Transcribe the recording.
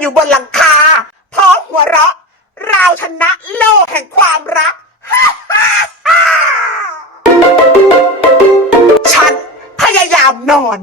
อยู่บนหลังคาพร้อมหัวเราะ เราชนะโลกแห่งความรัก ฉันพยายามนอน